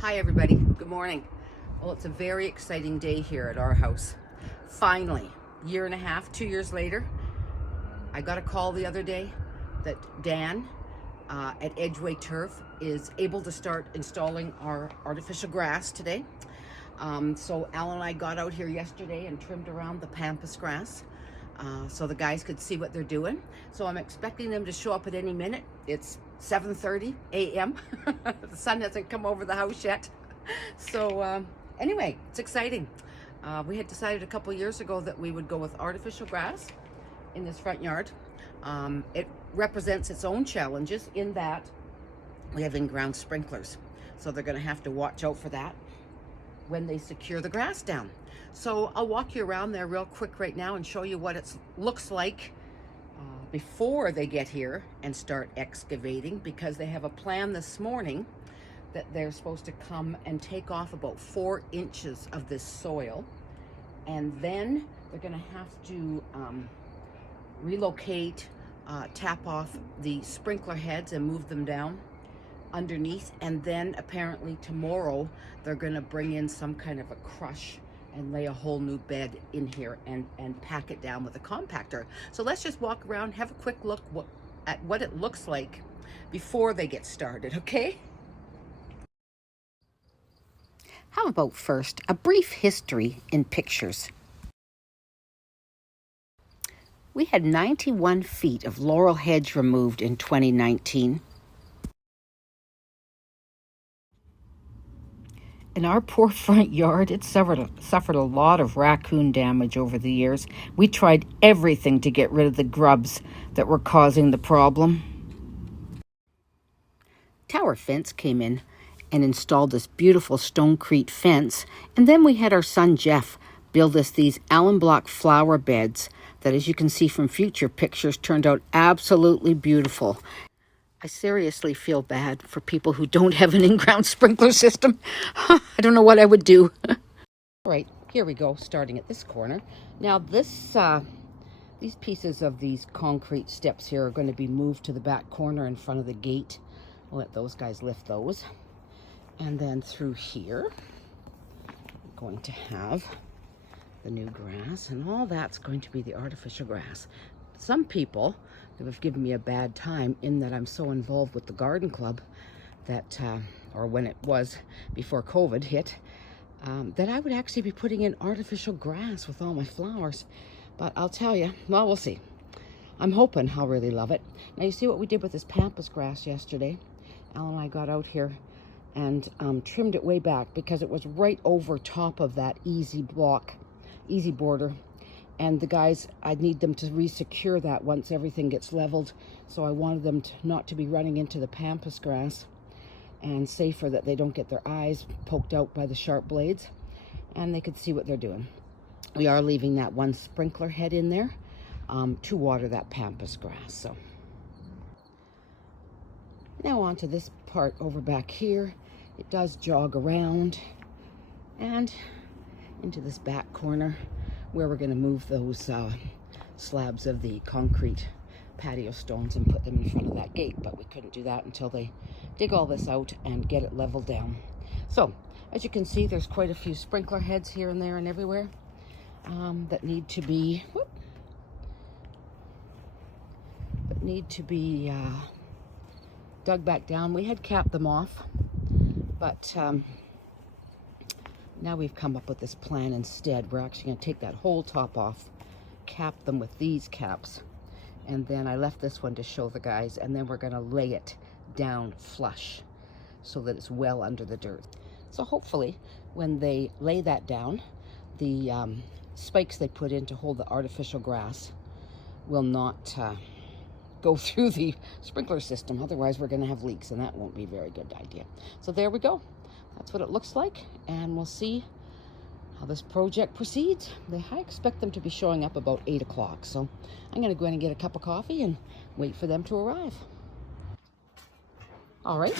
Hi everybody, good morning. Well, it's a very exciting day here at our house. Finally, year and a half, 2 years later, I got a call the other day that Dan at Edgeway Turf is able to start installing our artificial grass today. So Alan and I got out here yesterday and trimmed around the pampas grass so the guys could see what they're doing. So I'm expecting them to show up at any minute. It's 7:30 a.m. The sun hasn't come over the house yet. So anyway, it's exciting. We had decided a couple years ago that we would go with artificial grass in this front yard. It represents its own challenges in that we have in-ground sprinklers. So they're going to have to watch out for that when they secure the grass down. So I'll walk you around there real quick right now and show you what it looks like before they get here and start excavating, because they have a plan this morning that they're supposed to come and take off about 4 inches of this soil, and then they're going to have to relocate, tap off the sprinkler heads and move them down underneath, and then apparently tomorrow they're going to bring in some kind of a crush and lay a whole new bed in here and pack it down with a compactor. So let's just walk around, have a quick look at what it looks like before they get started, okay? How about first a brief history in pictures? We had 91 feet of laurel hedge removed in 2019. In our poor front yard, it suffered a lot of raccoon damage over the years. We tried everything to get rid of the grubs that were causing the problem. Tower Fence came in and installed this beautiful Stonecrete fence, and then we had our son Jeff build us these alum block flower beds that, as you can see from future pictures, turned out absolutely beautiful. I seriously feel bad for people who don't have an in-ground sprinkler system. I don't know what I would do. All right, here we go, starting at this corner. Now these pieces of these concrete steps here are going to be moved to the back corner in front of the gate. We'll let those guys lift those. And then through here, we're going to have the new grass, and all that's going to be the artificial grass. Some people have given me a bad time in that I'm so involved with the garden club that, or when it was before COVID hit, that I would actually be putting in artificial grass with all my flowers. But I'll tell you, well, we'll see. I'm hoping I'll really love it. Now you see what we did with this pampas grass yesterday. Alan and I got out here and trimmed it way back because it was right over top of that easy border. And the guys, I'd need them to re-secure that once everything gets leveled. So I wanted them not to be running into the pampas grass, and safer that they don't get their eyes poked out by the sharp blades, and they could see what they're doing. We are leaving that one sprinkler head in there to water that pampas grass. So now on to this part over back here. It does jog around and into this back corner, where we're going to move those slabs of the concrete patio stones and put them in front of that gate. But we couldn't do that until they dig all this out and get it leveled down. So, as you can see, there's quite a few sprinkler heads here and there and everywhere that need to be dug back down. We had capped them off, but now we've come up with this plan instead. We're actually going to take that whole top off, cap them with these caps, and then I left this one to show the guys, and then we're going to lay it down flush so that it's well under the dirt. So hopefully when they lay that down, the spikes they put in to hold the artificial grass will not go through the sprinkler system. Otherwise we're going to have leaks, and that won't be a very good idea. So there we go. That's what it looks like, and we'll see how this project proceeds. I expect them to be showing up about 8 o'clock, so I'm going to go in and get a cup of coffee and wait for them to arrive. All right,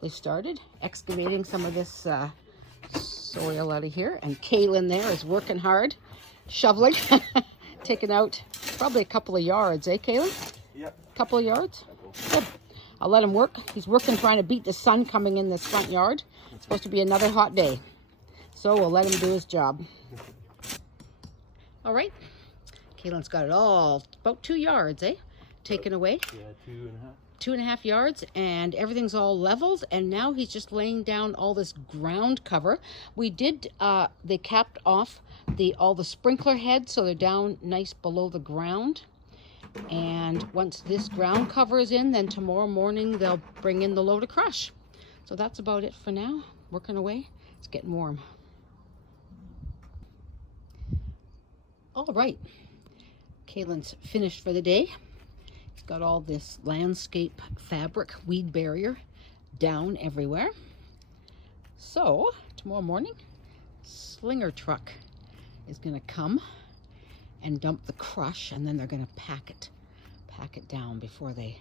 they started excavating some of this soil out of here, and Kaylin there is working hard, shoveling, taking out probably a couple of yards, Kaylin? Yep. Couple of yards? Good. I'll let him work. He's working trying to beat the sun coming in this front yard. It's supposed to be another hot day. So we'll let him do his job. All right. Kaylin's got it all, about 2 yards, taken away. Yeah, 2.5. 2.5 yards, and everything's all leveled, and now he's just laying down all this ground cover. We did, they capped off all the sprinkler heads, so they're down nice below the ground. And once this ground cover is in, then tomorrow morning they'll bring in the load of crush. So that's about it for now. Working away. It's getting warm. All right. Kaylin's finished for the day. He's got all this landscape fabric, weed barrier down everywhere. So tomorrow morning, slinger truck is going to come and dump the crush, and then they're going to pack it down before they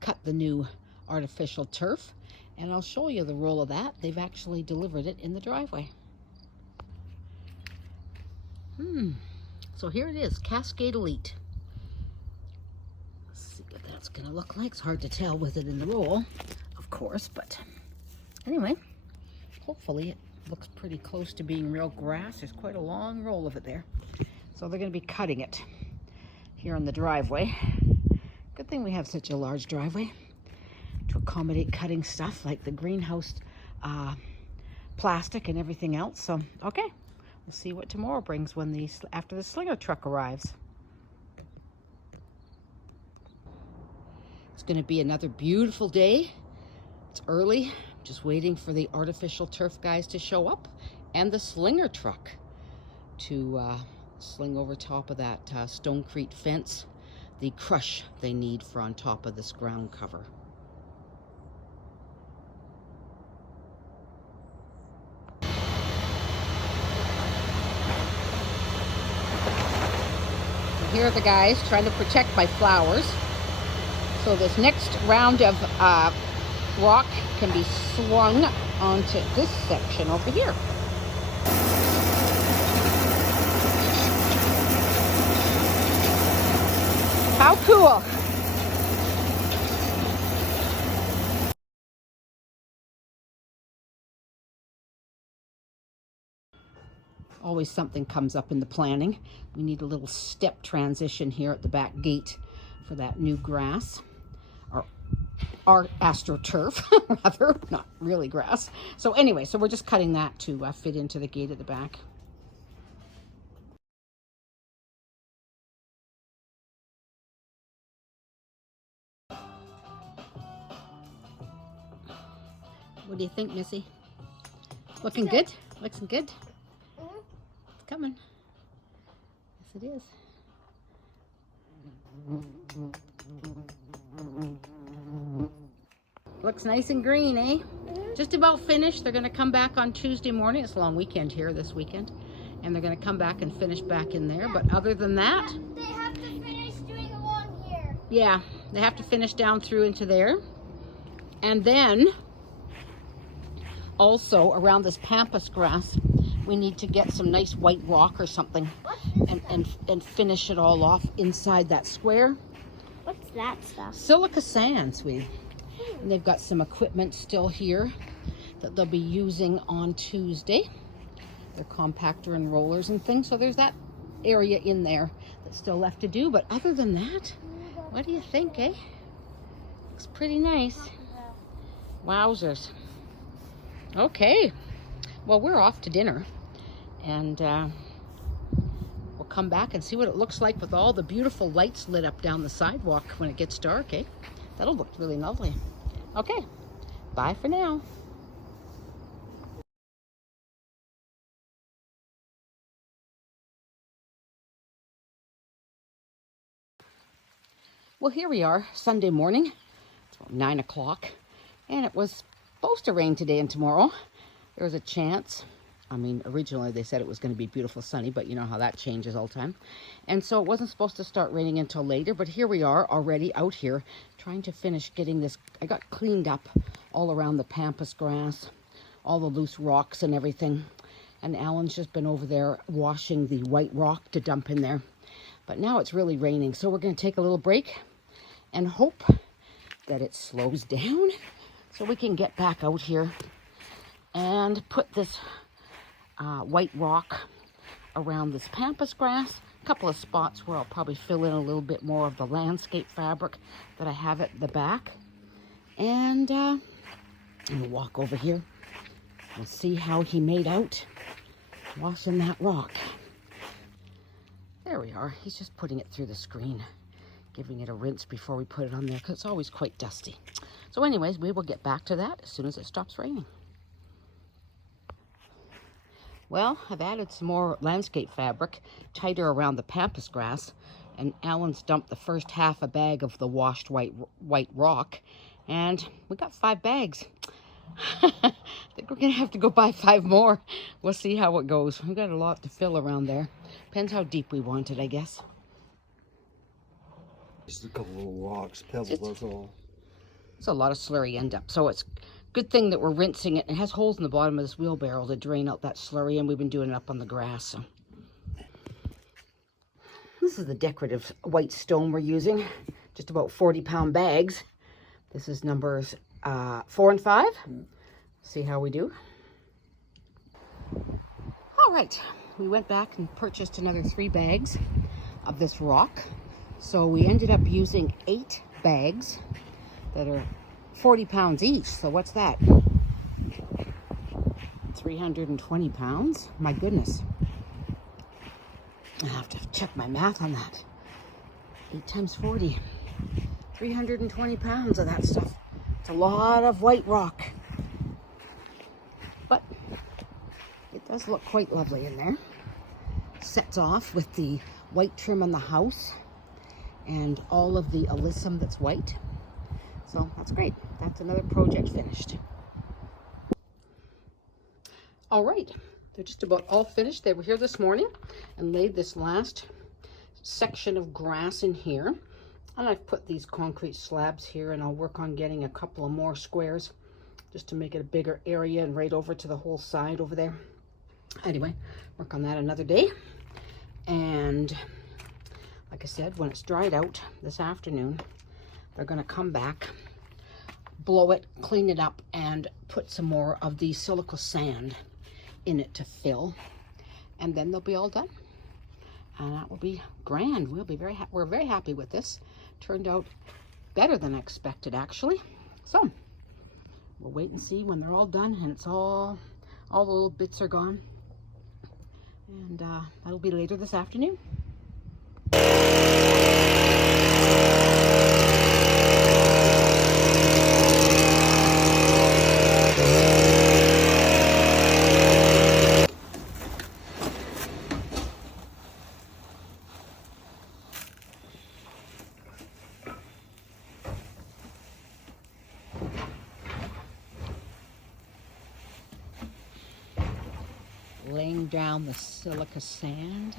cut the new artificial turf. And I'll show you the roll of that. They've actually delivered it in the driveway. So here it is, Cascade Elite. Let's see what that's going to look like. It's hard to tell with it in the roll, of course, but anyway, hopefully it looks pretty close to being real grass. There's quite a long roll of it there. So they're going to be cutting it here in the driveway. Good thing we have such a large driveway to accommodate cutting stuff like the greenhouse plastic and everything else. So, okay. We'll see what tomorrow brings after the slinger truck arrives. It's going to be another beautiful day. It's early. I'm just waiting for the artificial turf guys to show up and the slinger truck to sling over top of that Stonecrete fence the crush they need for on top of this ground cover. Here are the guys trying to protect my flowers. So this next round of rock can be swung onto this section over here. How cool! Always something comes up in the planning. We need a little step transition here at the back gate for that new grass, or our astroturf, rather, not really grass. So anyway, so we're just cutting that to fit into the gate at the back. What do you think, Missy? Looking good? Looking good? Coming. Yes, it is. Looks nice and green, eh? Just about finished. They're going to come back on Tuesday morning. It's a long weekend here this weekend. And they're going to come back and finish back in there. But other than that... They have to finish doing along here. Yeah, they have to finish down through into there. And then, also around this pampas grass, we need to get some nice white rock or something and finish it all off inside that square. What's that stuff? Silica sand, sweetie. And they've got some equipment still here that they'll be using on Tuesday. Their compactor and rollers and things. So there's that area in there that's still left to do. But other than that, what do you think, eh? Looks pretty nice. Wowzers. Okay. Well, we're off to dinner. And we'll come back and see what it looks like with all the beautiful lights lit up down the sidewalk when it gets dark, eh? That'll look really lovely. Okay, bye for now. Well, here we are, Sunday morning. It's about 9 o'clock, and it was supposed to rain today and tomorrow. There was a chance. I mean, originally they said it was going to be beautiful sunny, but you know how that changes all the time. And so it wasn't supposed to start raining until later, but here we are already out here trying to finish getting this. I got cleaned up all around the pampas grass, all the loose rocks and everything. And Alan's just been over there washing the white rock to dump in there. But now it's really raining, so we're going to take a little break and hope that it slows down so we can get back out here and put this white rock around this pampas grass. A couple of spots where I'll probably fill in a little bit more of the landscape fabric that I have at the back. And we'll walk over here and see how he made out washing that rock. There we are. He's just putting it through the screen, giving it a rinse before we put it on there because it's always quite dusty. So anyways, we will get back to that as soon as it stops raining. Well, I've added some more landscape fabric tighter around the pampas grass, and Alan's dumped the first half a bag of the washed white rock, and we got 5 bags. I think we're gonna have to go buy 5 more. We'll see how it goes. We've got a lot to fill around there. Depends how deep we want it, I guess. Just a couple little rocks, pebbles, that's all. It's a lot of slurry end up, so it's good thing that we're rinsing it. It has holes in the bottom of this wheelbarrow to drain out that slurry, and we've been doing it up on the grass. So. This is the decorative white stone we're using, just about 40-pound bags. This is numbers 4 and 5. See how we do. All right, we went back and purchased another 3 bags of this rock. So we ended up using 8 bags that are 40 pounds each. So what's that? 320 pounds. My goodness. I have to check my math on that. 8 times 40. 320 pounds of that stuff. It's a lot of white rock. But it does look quite lovely in there. Sets off with the white trim on the house and all of the alyssum that's white. So that's great. That's another project finished. All right, they're just about all finished. They were here this morning and laid this last section of grass in here. And I've put these concrete slabs here, and I'll work on getting a couple of more squares just to make it a bigger area and right over to the whole side over there. Anyway, work on that another day. And like I said, when it's dried out this afternoon, they're going to come back, blow it, clean it up, and put some more of the silica sand in it to fill. And then they'll be all done. And that will be grand. We'll be we're very happy with this. Turned out better than I expected, actually. So we'll wait and see when they're all done and it's all the little bits are gone. And that'll be later this afternoon. Laying down the silica sand.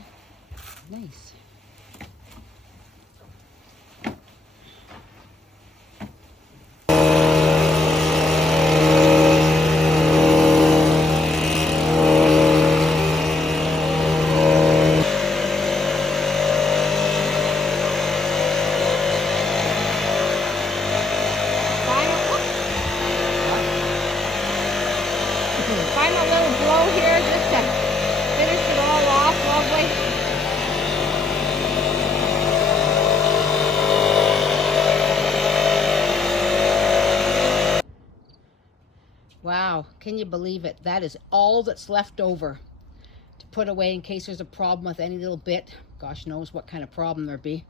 Nice. Final little blow here just to finish it all off lovely. Wow, can you believe it? That is all that's left over to put away in case there's a problem with any little bit. Gosh knows what kind of problem there'd be,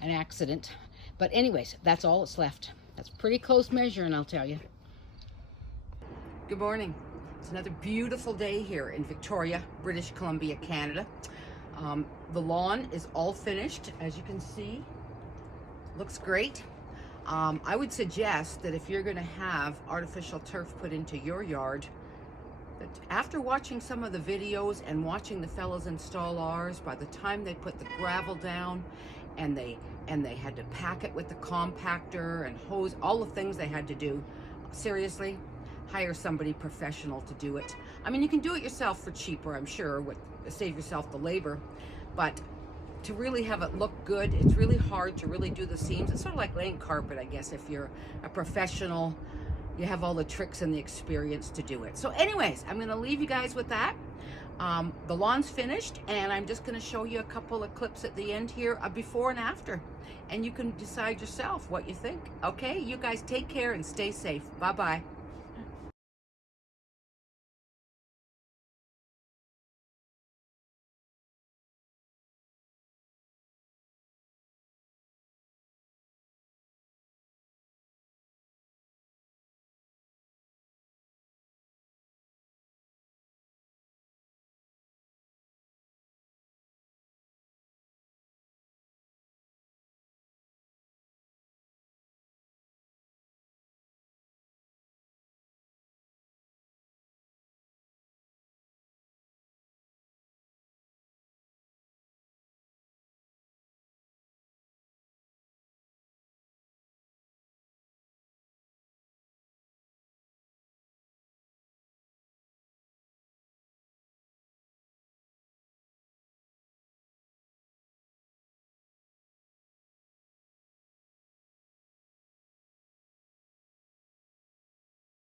an accident. But anyways, that's all that's left. That's pretty close measuring, I'll tell you. Good morning. It's another beautiful day here in Victoria, British Columbia, Canada. The lawn is all finished, as you can see. Looks great. I would suggest that if you're going to have artificial turf put into your yard, that after watching some of the videos and watching the fellows install ours, by the time they put the gravel down and they had to pack it with the compactor and hose, all the things they had to do, seriously, hire somebody professional to do it. I mean, you can do it yourself for cheaper, I'm sure, save yourself the labor, but to really have it look good, it's really hard to really do the seams. It's sort of like laying carpet, I guess, if you're a professional you have all the tricks and the experience to do it. So anyways, I'm gonna leave you guys with that. The lawn's finished, and I'm just gonna show you a couple of clips at the end here, before and after. And you can decide yourself what you think. Okay, you guys take care and stay safe. Bye-bye.